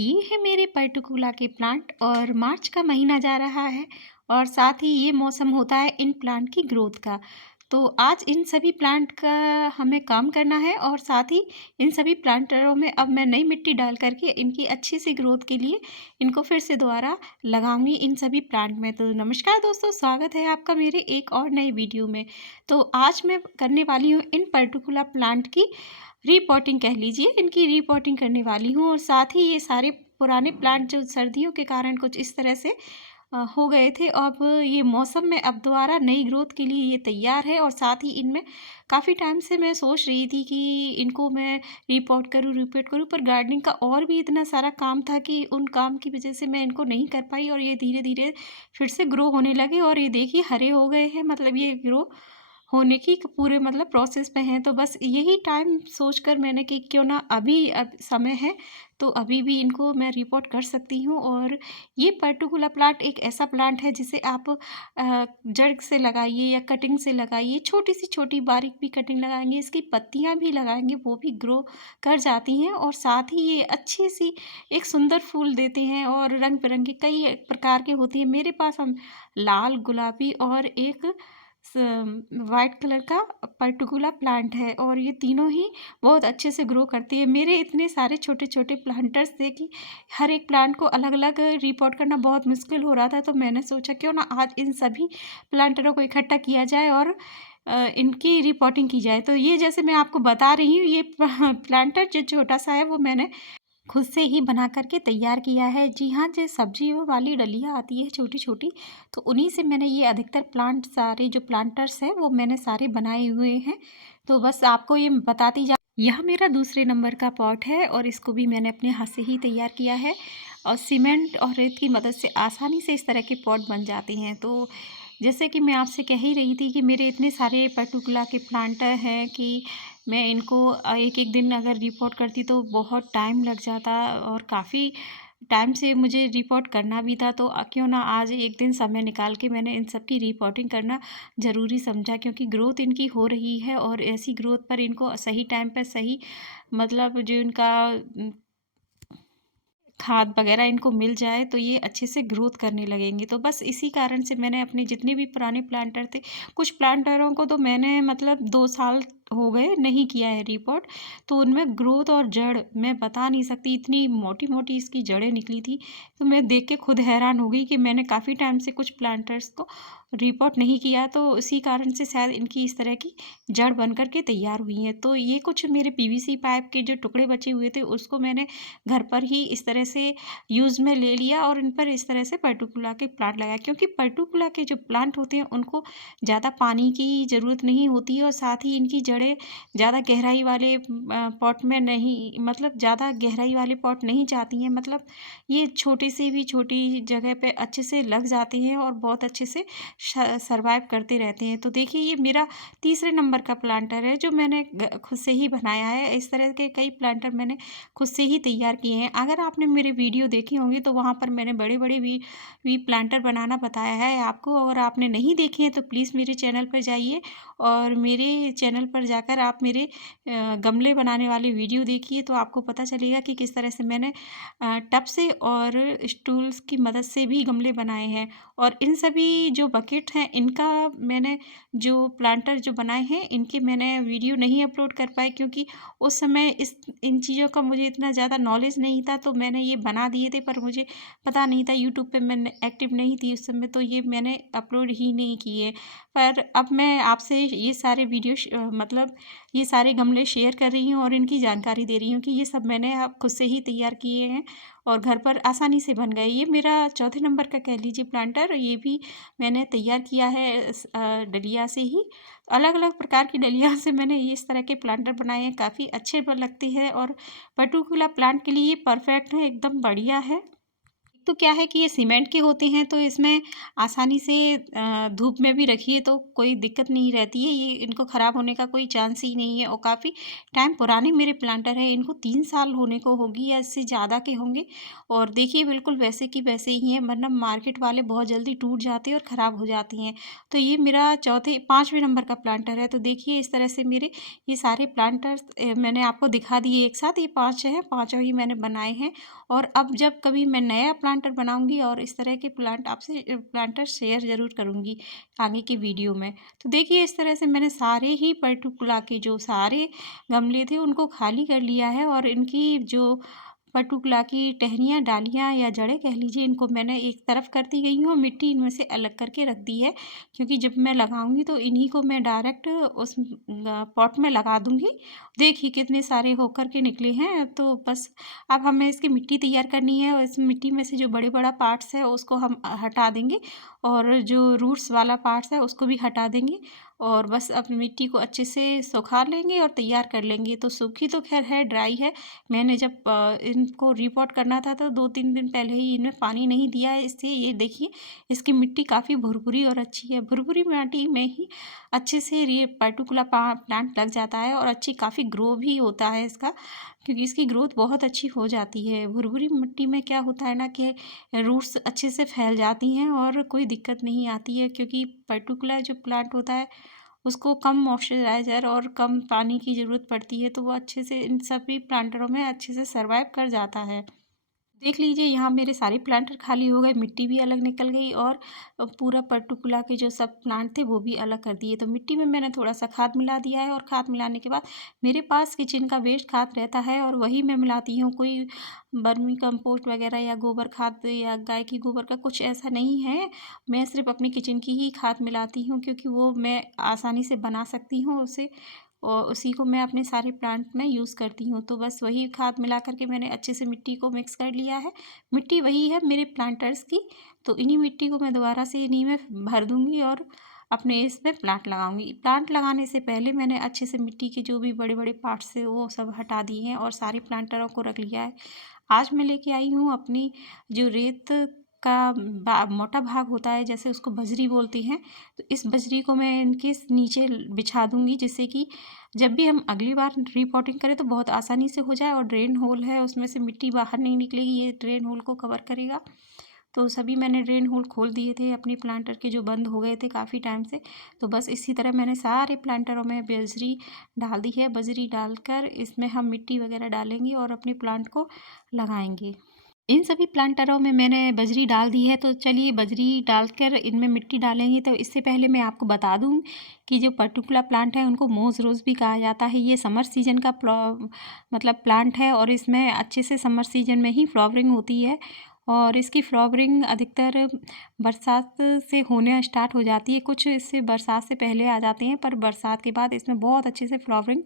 ये है मेरे पर्टिकुला के प्लांट और मार्च का महीना जा रहा है और साथ ही ये मौसम होता है इन प्लांट की ग्रोथ का। तो आज इन सभी प्लांट का हमें काम करना है और साथ ही इन सभी प्लांटरों में अब मैं नई मिट्टी डाल करके इनकी अच्छी सी ग्रोथ के लिए इनको फिर से दोबारा लगाऊंगी इन सभी प्लांट में। तो नमस्कार दोस्तों, स्वागत है आपका मेरे एक और नए वीडियो में। तो आज मैं करने वाली हूँ इन पर्टिकुलर प्लांट की रीपॉटिंग कह लीजिए, इनकी रीपॉटिंग करने वाली हूँ और साथ ही ये सारे पुराने प्लांट जो सर्दियों के कारण कुछ इस तरह से हो गए थे, अब ये मौसम में अब दोबारा नई ग्रोथ के लिए ये तैयार है। और साथ ही इनमें काफ़ी टाइम से मैं सोच रही थी कि इनको मैं रीपॉट करूँ, पर गार्डनिंग का और भी इतना सारा काम था कि उन काम की वजह से मैं इनको नहीं कर पाई और ये धीरे धीरे फिर से ग्रो होने लगे और ये देखिए हरे हो गए हैं, मतलब ये ग्रो होने की पूरे मतलब प्रोसेस में हैं। तो बस यही टाइम सोचकर मैंने कि क्यों ना अभी अब समय है तो अभी भी इनको मैं रिपोर्ट कर सकती हूँ। और ये पर्टिकुलर प्लांट एक ऐसा प्लांट है जिसे आप जड़ से लगाइए या कटिंग से लगाइए, छोटी सी छोटी बारीक भी कटिंग लगाएंगे, इसकी पत्तियाँ भी लगाएंगे, वो भी ग्रो कर जाती हैं और साथ ही ये अच्छी सी एक सुंदर फूल देते हैं और रंग बिरंगे कई प्रकार के होती हैं। मेरे पास हम लाल, गुलाबी और एक वाइट कलर का पर्टिकुलर प्लांट है और ये तीनों ही बहुत अच्छे से ग्रो करती है। मेरे इतने सारे छोटे छोटे प्लांटर्स थे कि हर एक प्लांट को अलग अलग रिपोर्ट करना बहुत मुश्किल हो रहा था, तो मैंने सोचा क्यों ना आज इन सभी प्लांटरों को इकट्ठा किया जाए और इनकी रिपोर्टिंग की जाए। तो ये जैसे मैं आपको बता रही हूँ, ये प्लांटर जो छोटा सा है वो मैंने खुद से ही बना करके तैयार किया है। जी हाँ, जो सब्जियों वाली डलियाँ आती है छोटी-छोटी, तो उन्हीं से मैंने ये अधिकतर प्लांट सारे जो प्लांटर्स हैं वो मैंने सारे बनाए हुए हैं। तो बस आपको ये बताती जा यह मेरा दूसरे नंबर का पॉट है और इसको भी मैंने अपने हाथ से ही तैयार किया है और सीमेंट और रेत की मदद से आसानी से इस तरह के पॉट बन जाते हैं। तो जैसे कि मैं आपसे कह ही रही थी कि मेरे इतने सारे पर्टिकुलर के प्लांटर हैं कि मैं इनको एक-एक दिन अगर रिपोर्ट करती तो बहुत टाइम लग जाता और काफ़ी टाइम से मुझे रिपोर्ट करना भी था। तो क्यों ना आज एक दिन समय निकाल के मैंने इन सब की रिपोर्टिंग करना ज़रूरी समझा, क्योंकि ग्रोथ इनकी हो रही है और ऐसी ग्रोथ पर इनको सही टाइम पे सही मतलब जो इनका खाद वगैरह इनको मिल जाए तो ये अच्छे से ग्रोथ करने लगेंगे। तो बस इसी कारण से मैंने अपने जितने भी पुराने प्लांटर थे, कुछ प्लांटरों को तो मैंने मतलब 2 साल हो गए नहीं किया है रिपोर्ट, तो उनमें ग्रोथ और जड़ मैं बता नहीं सकती, इतनी मोटी-मोटी इसकी जड़ें निकली थी। तो मैं देख के खुद हैरान हो गई कि मैंने काफ़ी टाइम से कुछ प्लांटर्स को रिपोर्ट नहीं किया, तो इसी कारण से शायद इनकी इस तरह की जड़ बन कर के तैयार हुई हैं। तो ये कुछ मेरे पीवीसी पाइप के जो टुकड़े बचे हुए थे उसको मैंने घर पर ही इस तरह से यूज़ में ले लिया और इन पर इस तरह से पर्टिकुला के प्लांट लगाया, क्योंकि पर्टिकुला के जो प्लांट होते हैं उनको ज़्यादा पानी की ज़रूरत नहीं होती है और साथ ही इनकी जड़ें ज़्यादा गहराई वाले पॉट में नहीं, मतलब ज़्यादा गहराई वाले पॉट नहीं जाती हैं, मतलब ये छोटी से भी छोटी जगह पे अच्छे से लग जाती हैं और बहुत अच्छे से सर्वाइव करते रहते हैं। तो देखिए ये मेरा तीसरे नंबर का प्लांटर है जो मैंने खुद से ही बनाया है। इस तरह के कई प्लांटर मैंने खुद से ही तैयार किए हैं। अगर आपने मेरे वीडियो देखे होंगे तो वहाँ पर मैंने बड़े-बड़े वी प्लांटर बनाना बताया है आपको। अगर आपने नहीं देखे हैं तो प्लीज़ मेरे चैनल पर जाइए और मेरे चैनल पर जाकर आप मेरे गमले बनाने वाले वीडियो देखिए, तो आपको पता चलेगा कि किस तरह से मैंने टब से और स्टूल्स की मदद से भी गमले बनाए हैं। और इन सभी जो बकेट हैं इनका मैंने जो प्लांटर जो बनाए हैं इनके मैंने वीडियो नहीं अपलोड कर पाई, क्योंकि उस समय इस इन चीज़ों का मुझे इतना ज़्यादा नॉलेज नहीं था, तो मैंने ये बना दिए थे पर मुझे पता नहीं था, यूट्यूब पे मैं एक्टिव नहीं थी उस समय, तो ये मैंने अपलोड ही नहीं किए। पर अब मैं आपसे ये सारे वीडियो मतलब ये सारे गमले शेयर कर रही हूँ और इनकी जानकारी दे रही हूँ कि ये सब मैंने आप खुद से ही तैयार किए हैं और घर पर आसानी से बन गए। ये मेरा चौथे नंबर का कह लीजिए प्लांटर, ये भी मैंने तैयार किया है डलिया से ही। अलग-अलग प्रकार की डलिया से मैंने ये इस तरह के प्लांटर बनाए हैं, काफ़ी अच्छे लगते हैं और पर्टिकुलर प्लांट के लिए ये परफेक्ट है, एकदम बढ़िया है। तो क्या है कि ये सीमेंट के होते हैं, तो इसमें आसानी से धूप में भी रखिए तो कोई दिक्कत नहीं रहती है। ये इनको ख़राब होने का कोई चांस ही नहीं है और काफ़ी टाइम पुराने मेरे प्लांटर हैं। इनको 3 साल होने को होगी या इससे ज़्यादा के होंगे और देखिए बिल्कुल वैसे की वैसे ही हैं, वरना मार्केट वाले बहुत जल्दी टूट जाते हैं और ख़राब हो जाती हैं। तो ये मेरा 5वें नंबर का प्लांटर है। तो देखिए इस तरह से मेरे ये सारे प्लांटर्स मैंने आपको दिखा दिए एक साथ। ये 5 हैं, पाँचों ही मैंने बनाए हैं। और अब जब कभी मैं नया प्लांटर बनाऊंगी और इस तरह के प्लांटर शेयर ज़रूर करूंगी आगे की वीडियो में। तो देखिए इस तरह से मैंने सारे ही पर्टिकुला के जो सारे गमले थे उनको खाली कर लिया है और इनकी जो पटुकला की टहनियाँ, डालियाँ या जड़ें कह लीजिए, इनको मैंने एक तरफ करती गई हूँ और मिट्टी इनमें से अलग करके रख दी है, क्योंकि जब मैं लगाऊंगी तो इन्हीं को मैं डायरेक्ट उस पॉट में लगा दूंगी। देखिए कितने सारे होकर के निकले हैं। तो बस अब हमें इसकी मिट्टी तैयार करनी है और इस मिट्टी में से जो बड़े बड़ा पार्ट्स है उसको हम हटा देंगे और जो रूट्स वाला पार्ट्स है उसको भी हटा देंगे और बस अब मिट्टी को अच्छे से सुखा लेंगे और तैयार कर लेंगे। तो सूखी तो खैर है, ड्राई है। मैंने जब इनको रिपोर्ट करना था तो 2-3 दिन पहले ही इनमें पानी नहीं दिया है, इससे ये देखिए इसकी मिट्टी काफ़ी भुरभुरी और अच्छी है। भुरभुरी मिट्टी में ही अच्छे से ये पर्टिकुलर प्लांट लग जाता है और अच्छी काफ़ी ग्रो भी होता है इसका, क्योंकि इसकी ग्रोथ बहुत अच्छी हो जाती है। भुरभुरी मिट्टी में क्या होता है ना कि रूट्स अच्छे से फैल जाती हैं और कोई दिक्कत नहीं आती है, क्योंकि पर्टिकुलर जो प्लांट होता है उसको कम मॉइस्चराइज़र और कम पानी की ज़रूरत पड़ती है, तो वो अच्छे से इन सभी प्लांटरों में अच्छे से सर्वाइव कर जाता है। देख लीजिए यहाँ मेरे सारे प्लांटर खाली हो गए, मिट्टी भी अलग निकल गई और पूरा पर्टिकुला के जो सब प्लांट थे वो भी अलग कर दिए। तो मिट्टी में मैंने थोड़ा सा खाद मिला दिया है और खाद मिलाने के बाद मेरे पास किचन का वेस्ट खाद रहता है और वही मैं मिलाती हूँ। कोई वर्मी कंपोस्ट वगैरह या गोबर खाद या गाय की गोबर का कुछ ऐसा नहीं है। मैं सिर्फ अपनी किचन की ही खाद मिलाती हूँ, क्योंकि वो मैं आसानी से बना सकती हूँ उसे और उसी को मैं अपने सारे प्लांट में यूज़ करती हूँ। तो बस वही खाद मिला कर के मैंने अच्छे से मिट्टी को मिक्स कर लिया है। मिट्टी वही है मेरे प्लांटर्स की, तो इन्हीं मिट्टी को मैं दोबारा से इन्हीं में भर दूँगी और अपने इसमें प्लांट लगाऊँगी। प्लांट लगाने से पहले मैंने अच्छे से मिट्टी के जो भी बड़े-बड़े पार्ट्स थे वो सब हटा दिए हैं और सारे प्लांटरों को रख लिया है। आज मैं लेके आई हूँ अपनी जो रेत का मोटा भाग होता है, जैसे उसको बजरी बोलते हैं, तो इस बजरी को मैं इनके नीचे बिछा दूंगी, जिससे कि जब भी हम अगली बार रिपोर्टिंग करें तो बहुत आसानी से हो जाए। और ड्रेन होल है उसमें से मिट्टी बाहर नहीं निकलेगी, ये ड्रेन होल को कवर करेगा। तो सभी मैंने ड्रेन होल खोल दिए थे अपने प्लांटर के, जो बंद हो गए थे काफ़ी टाइम से। तो बस इसी तरह मैंने सारे प्लांटरों में बजरी डाल दी है। बजरी डालकर इसमें हम मिट्टी वगैरह डालेंगे और अपने प्लांट को लगाएंगे। इन सभी प्लांटरों में मैंने बजरी डाल दी है, तो चलिए बजरी डालकर इनमें मिट्टी डालेंगे। तो इससे पहले मैं आपको बता दूं कि जो पर्टिकुलर प्लांट है उनको मोज रोज़ भी कहा जाता है। ये समर सीजन का मतलब प्लांट है और इसमें अच्छे से समर सीजन में ही फ्लावरिंग होती है और इसकी फ्लावरिंग अधिकतर बरसात से होने स्टार्ट हो जाती है। कुछ इससे बरसात से पहले आ जाते हैं, पर बरसात के बाद इसमें बहुत अच्छे से फ्लावरिंग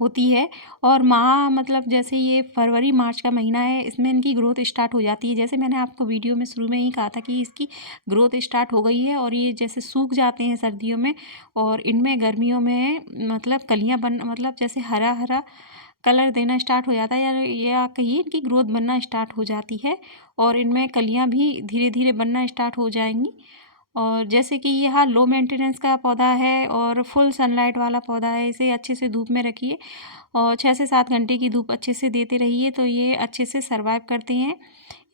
होती है। और मतलब जैसे ये फरवरी मार्च का महीना है, इसमें इनकी ग्रोथ स्टार्ट हो जाती है। जैसे मैंने आपको वीडियो में शुरू में ही कहा था कि इसकी ग्रोथ स्टार्ट हो गई है और ये जैसे सूख जाते हैं सर्दियों में और इनमें गर्मियों में मतलब कलियां बन मतलब जैसे हरा हरा कलर देना स्टार्ट हो जाता है, या कहिए इनकी ग्रोथ बनना स्टार्ट हो जाती है और इनमें कलियां भी धीरे धीरे बनना स्टार्ट हो जाएंगी। और जैसे कि यह लो मेंटेनेंस का पौधा है और फुल सनलाइट वाला पौधा है, इसे अच्छे से धूप में रखिए और 6 से 7 घंटे की धूप अच्छे से देते रहिए, तो ये अच्छे से सर्वाइव करते हैं।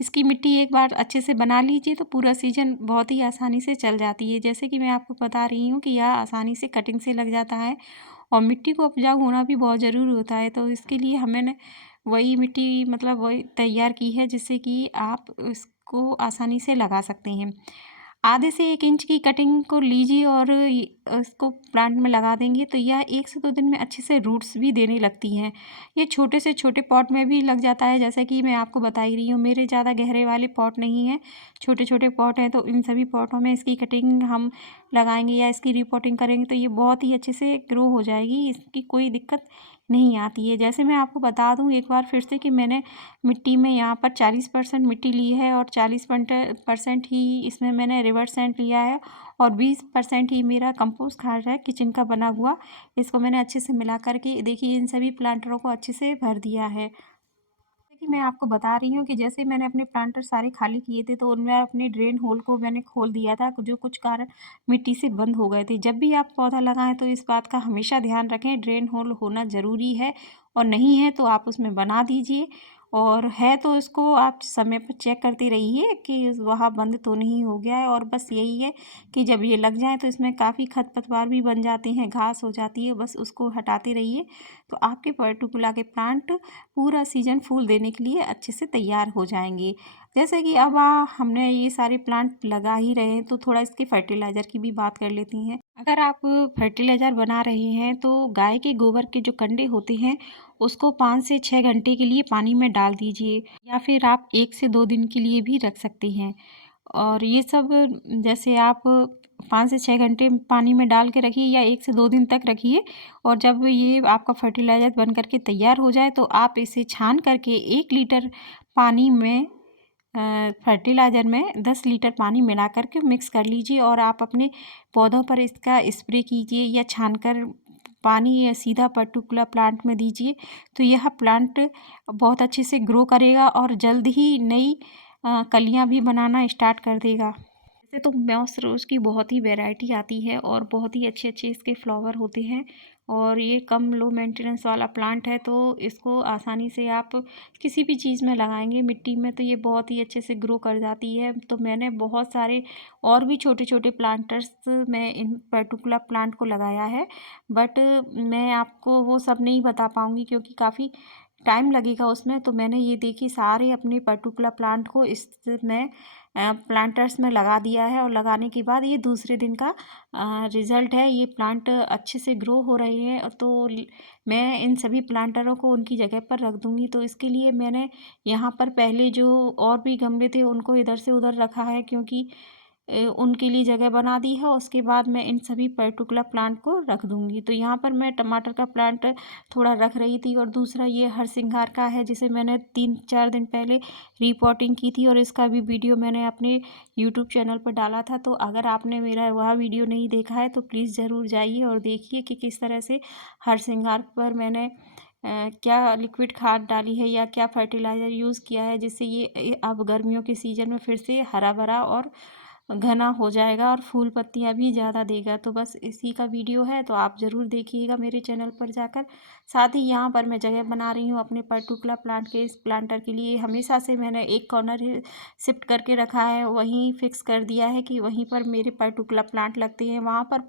इसकी मिट्टी एक बार अच्छे से बना लीजिए तो पूरा सीजन बहुत ही आसानी से चल जाती है। जैसे कि मैं आपको बता रही हूँ कि यह आसानी से कटिंग से लग जाता है और मिट्टी को उपजाऊ होना भी बहुत ज़रूरी होता है। तो इसके लिए हमने वही मिट्टी मतलब वही तैयार की है, जिससे कि आप इसको आसानी से लगा सकते हैं। आधे से 1 इंच की कटिंग को लीजिए और इसको प्लांट में लगा देंगे तो यह 1 से 2 दिन में अच्छे से रूट्स भी देने लगती हैं। ये छोटे से छोटे पॉट में भी लग जाता है, जैसा कि मैं आपको बता ही रही हूँ। मेरे ज़्यादा गहरे वाले पॉट नहीं हैं, छोटे छोटे पॉट हैं, तो इन सभी पॉटों में इसकी कटिंग हम लगाएंगे या इसकी रिपोर्टिंग करेंगे तो ये बहुत ही अच्छे से ग्रो हो जाएगी, इसकी कोई दिक्कत नहीं आती है। जैसे मैं आपको बता दूं एक बार फिर से कि मैंने मिट्टी में यहाँ पर 40% मिट्टी ली है और 40% ही इसमें मैंने रिवर सैंड लिया है और 20% ही मेरा कंपोस्ट खाद है किचन का बना हुआ। इसको मैंने अच्छे से मिला करके देखिए इन सभी प्लांटरों को अच्छे से भर दिया है। कि कि मैं आपको बता रही हूँ कि जैसे मैंने अपने प्लांटर सारे खाली किए थे, तो उनमें अपने ड्रेन होल को मैंने खोल दिया था, जो कुछ कारण मिट्टी से बंद हो गए थे। जब भी आप पौधा लगाएँ तो इस बात का हमेशा ध्यान रखें, ड्रेन होल होना ज़रूरी है, और नहीं है तो आप उसमें बना दीजिए, और है तो इसको आप समय पर चेक करते रहिए कि वहाँ बंद तो नहीं हो गया है। और बस यही है कि जब ये लग जाए तो इसमें काफ़ी खरपतवार भी बन जाते हैं, घास हो जाती है, बस उसको हटाते रहिए, तो आपके पर्टुकुला के प्लांट पूरा सीजन फूल देने के लिए अच्छे से तैयार हो जाएंगे। जैसे कि अब हमने ये सारे प्लांट लगा ही रहे हैं, तो थोड़ा इसके फर्टिलाइज़र की भी बात कर लेती हैं। अगर आप फर्टिलाइज़र बना रहे हैं तो गाय के गोबर के जो कंडे होते हैं, उसको 5 से 6 घंटे के लिए पानी में डाल दीजिए, या फिर आप 1 से 2 दिन के लिए भी रख सकते हैं। और ये सब जैसे आप 5 से 6 घंटे पानी में डाल के रखिए, या 1 से 2 दिन तक रखिए, और जब ये आपका फर्टिलाइज़र बन कर के तैयार हो जाए तो आप इसे छान करके 1 लीटर पानी में फर्टिलाइज़र में 10 लीटर पानी मिला कर के मिक्स कर लीजिए, और आप अपने पौधों पर इसका स्प्रे कीजिए, या छानकर पानी या सीधा पर्टिकुलर प्लांट में दीजिए। तो यह प्लांट बहुत अच्छे से ग्रो करेगा और जल्द ही नई कलियाँ भी बनाना स्टार्ट कर देगा। वैसे तो मॉस रोज़ की बहुत ही वैरायटी आती है, और बहुत ही अच्छे अच्छे इसके फ्लावर होते हैं, और ये कम लो मेंटेनेंस वाला प्लांट है, तो इसको आसानी से आप किसी भी चीज़ में लगाएंगे, मिट्टी में, तो ये बहुत ही अच्छे से ग्रो कर जाती है। तो मैंने बहुत सारे और भी छोटे छोटे प्लांटर्स में इन पर्टिकुलर प्लांट को लगाया है, बट मैं आपको वो सब नहीं बता पाऊँगी क्योंकि काफ़ी टाइम लगेगा उसमें। तो मैंने ये देखिए सारे अपने पर्टिकुलर प्लांट को इसमें प्लांटर्स में लगा दिया है, और लगाने के बाद ये दूसरे दिन का रिज़ल्ट है। ये प्लांट अच्छे से ग्रो हो रहे हैं, तो मैं इन सभी प्लांटरों को उनकी जगह पर रख दूँगी। तो इसके लिए मैंने यहाँ पर पहले जो और भी गमले थे उनको इधर से उधर रखा है, क्योंकि उनके लिए जगह बना दी है। उसके बाद मैं इन सभी पर्टिकुलर प्लांट को रख दूँगी। तो यहाँ पर मैं टमाटर का प्लांट थोड़ा रख रही थी, और दूसरा ये हरसिंगार का है, जिसे मैंने 3-4 दिन पहले रिपोर्टिंग की थी, और इसका भी वीडियो मैंने अपने यूट्यूब चैनल पर डाला था। तो अगर आपने मेरा वह वीडियो नहीं देखा है तो प्लीज़ ज़रूर जाइए और देखिए कि किस तरह से हरसिंगार पर मैंने क्या लिक्विड खाद डाली है, या क्या फर्टिलाइज़र यूज़ किया है, जिससे ये अब गर्मियों के सीज़न में फिर से हरा भरा और घना हो जाएगा, और फूल पत्तियाँ भी ज़्यादा देगा। तो बस इसी का वीडियो है, तो आप ज़रूर देखिएगा मेरे चैनल पर जाकर। साथ ही यहाँ पर मैं जगह बना रही हूँ अपने पर्टिकुलर प्लांट के, इस प्लांटर के लिए हमेशा से मैंने एक कॉर्नर ही शिफ्ट करके रखा है, वहीं फिक्स कर दिया है कि वहीं पर मेरे पर्टिकुलर प्लांट लगते हैं। वहाँ पर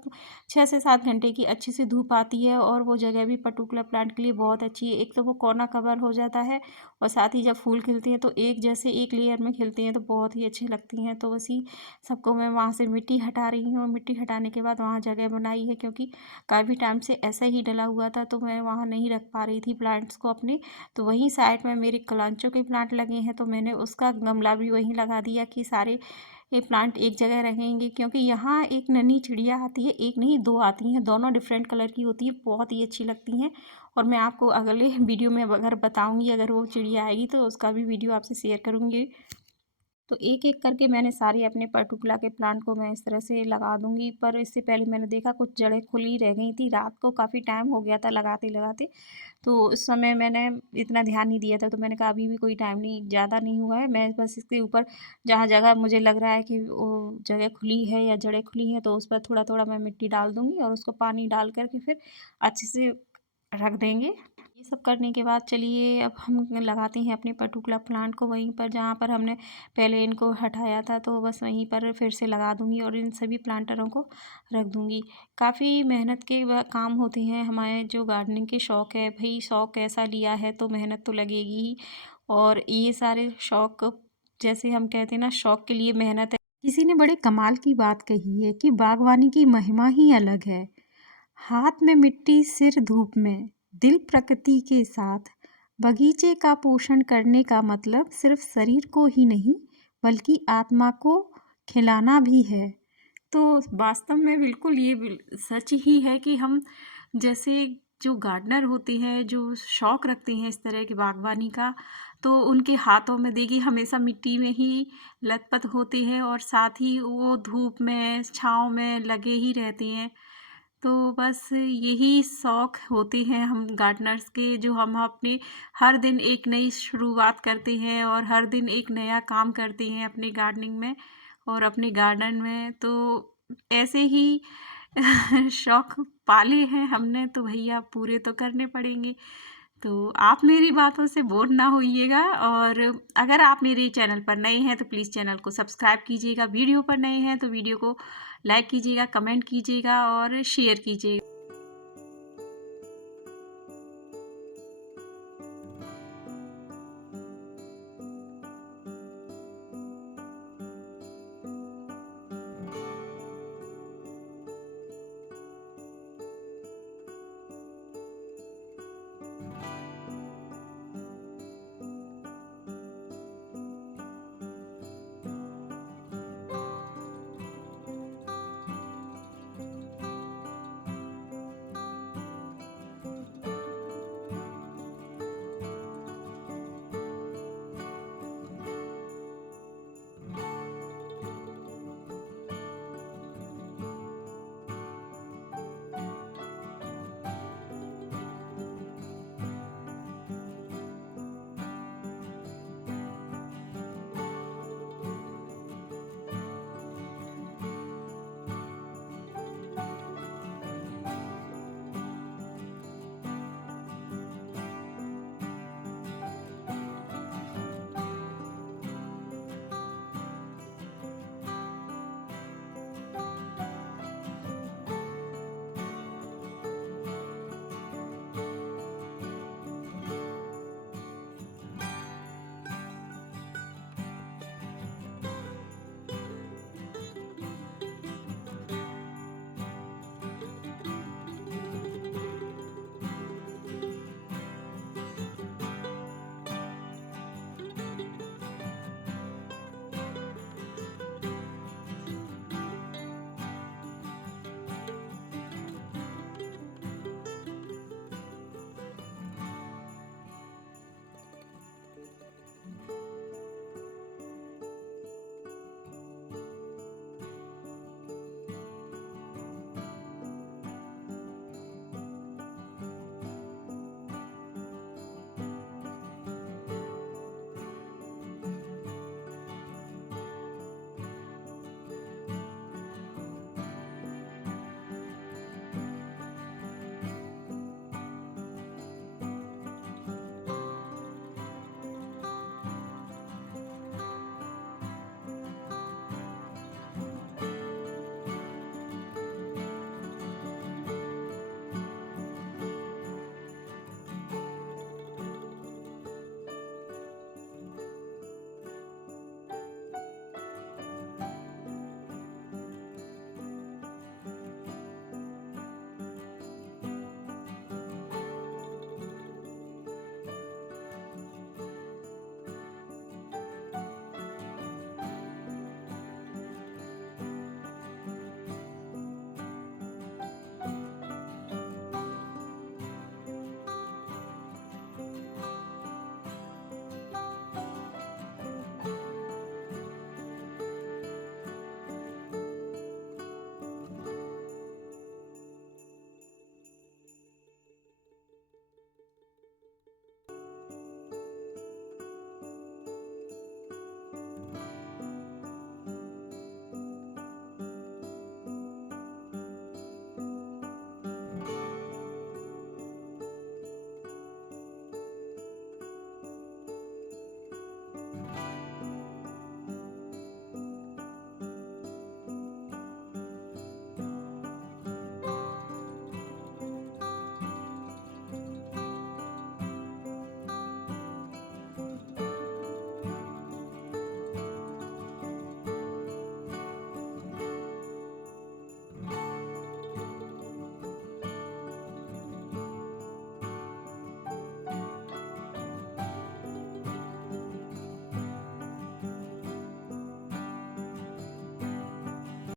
6 से 7 घंटे की अच्छी सी धूप आती है, और वो जगह भी पर्टिकुलर प्लांट के लिए बहुत अच्छी है। एक तो वो कोना कवर हो जाता है, और साथ ही जब फूल खिलते हैं तो एक जैसे एक लेयर में खिलते हैं, तो बहुत ही अच्छी लगती हैं। तो उसी सबको मैं वहाँ से मिट्टी हटा रही हूँ, और मिट्टी हटाने के बाद वहाँ जगह बनाई है, क्योंकि काफ़ी टाइम से ऐसा ही डला हुआ था, तो मैं वहाँ नहीं रख पा रही थी प्लांट्स को अपने। तो वहीं साइड में मेरे कलांचों के प्लांट लगे हैं, तो मैंने उसका गमला भी वहीं लगा दिया कि सारे ये प्लांट एक जगह रहेंगे। क्योंकि यहाँ एक नन्ही चिड़िया आती है, एक नहीं 2 आती हैं, दोनों डिफरेंट कलर की होती है, बहुत ही अच्छी लगती हैं। और मैं आपको अगले वीडियो में अगर बताऊँगी, अगर वो चिड़िया आएगी तो उसका भी वीडियो आपसे शेयर करूँगी। तो एक-एक करके मैंने सारे अपने पर्टिकुलर के प्लांट को मैं इस तरह से लगा दूँगी। पर इससे पहले मैंने देखा कुछ जड़ें खुली रह गई थी, रात को काफ़ी टाइम हो गया था लगाते-लगाते। तो उस समय मैंने इतना ध्यान नहीं दिया था, तो मैंने कहा अभी भी कोई टाइम नहीं, ज़्यादा नहीं हुआ है, मैं बस इसके ऊपर जहाँ जगह मुझे लग रहा है कि वो जगह खुली है या जड़ें खुली हैं, तो उस पर थोड़ा-थोड़ा मैं मिट्टी डाल दूँगी, और उसको पानी डाल कर के फिर अच्छे से रख देंगे। ये सब करने के बाद चलिए अब हम लगाते हैं अपने पर्टिकुलर प्लांट को वहीं पर जहाँ पर हमने पहले इनको हटाया था, तो बस वहीं पर फिर से लगा दूँगी, और इन सभी प्लांटरों को रख दूँगी। काफ़ी मेहनत के काम होते हैं, हमारे जो गार्डनिंग के शौक़ है, भई शौक़ ऐसा लिया है तो मेहनत तो लगेगी ही, और ये सारे शौक़ जैसे हम कहते हैं ना, शौक़ के लिए मेहनत है। किसी ने बड़े कमाल की बात कही है कि बागवानी की महिमा ही अलग है। हाथ में मिट्टी, सिर धूप में, दिल प्रकृति के साथ। बगीचे का पोषण करने का मतलब सिर्फ शरीर को ही नहीं, बल्कि आत्मा को खिलाना भी है। तो वास्तव में बिल्कुल ये सच ही है कि हम जैसे जो गार्डनर होते हैं, जो शौक रखते हैं इस तरह की बागवानी का, तो उनके हाथों में देखिए हमेशा मिट्टी में ही लथपथ होते हैं, और साथ ही वो धूप में, छाँव में लगे ही रहते हैं। तो बस यही शौक़ होते हैं हम गार्डनर्स के, जो हम अपने हर दिन एक नई शुरुआत करते हैं और हर दिन एक नया काम करते हैं अपनी गार्डनिंग में और अपने गार्डन में। तो ऐसे ही शौक़ पाले हैं हमने, तो भैया पूरे तो करने पड़ेंगे। तो आप मेरी बातों से बोर ना होइएगा, और अगर आप मेरे चैनल पर नए हैं तो प्लीज़ चैनल को सब्सक्राइब कीजिएगा। वीडियो पर नए हैं तो वीडियो को लाइक कीजिएगा, कमेंट कीजिएगा और शेयर कीजिएगा।